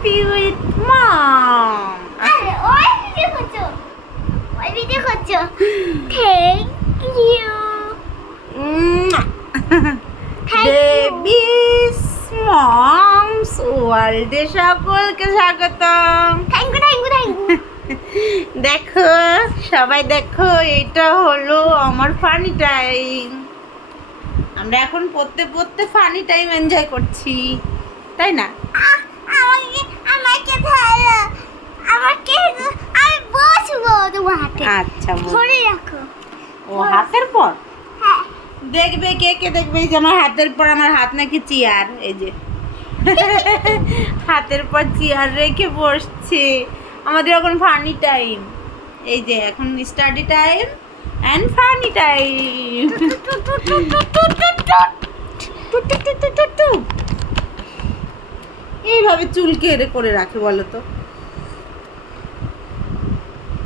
Happy with মম। আরে ওই video করছো থ্যাংক ইউ বেবিস মমস ওয়ার্ল্ডে সকলকে স্বাগতম। থ্যাংক ইউ দেখো সবাই দেখো, এটা হলো আমার ফানি টাইম। আমরা এখন পড়তে পড়তে ফানি টাইম এনজয় করছি, তাই না? আমাকে ধরো, আমাকে আমি বসবো তোমার হাতে। আচ্ছা ধরে রাখো। ও হাতের পর হ্যাঁ দেখবে, কে কে দেখবে এই যে আমার হাতের পর, আমার হাত নাকি চেয়ার, এই যে হাতের পর চেয়ার রেখে বসছে। আমাদের এখন ফানি টাইম, এই যে এখন study time and funny time. এইভাবে চুল কেড়ে করে রাখে বলো তো?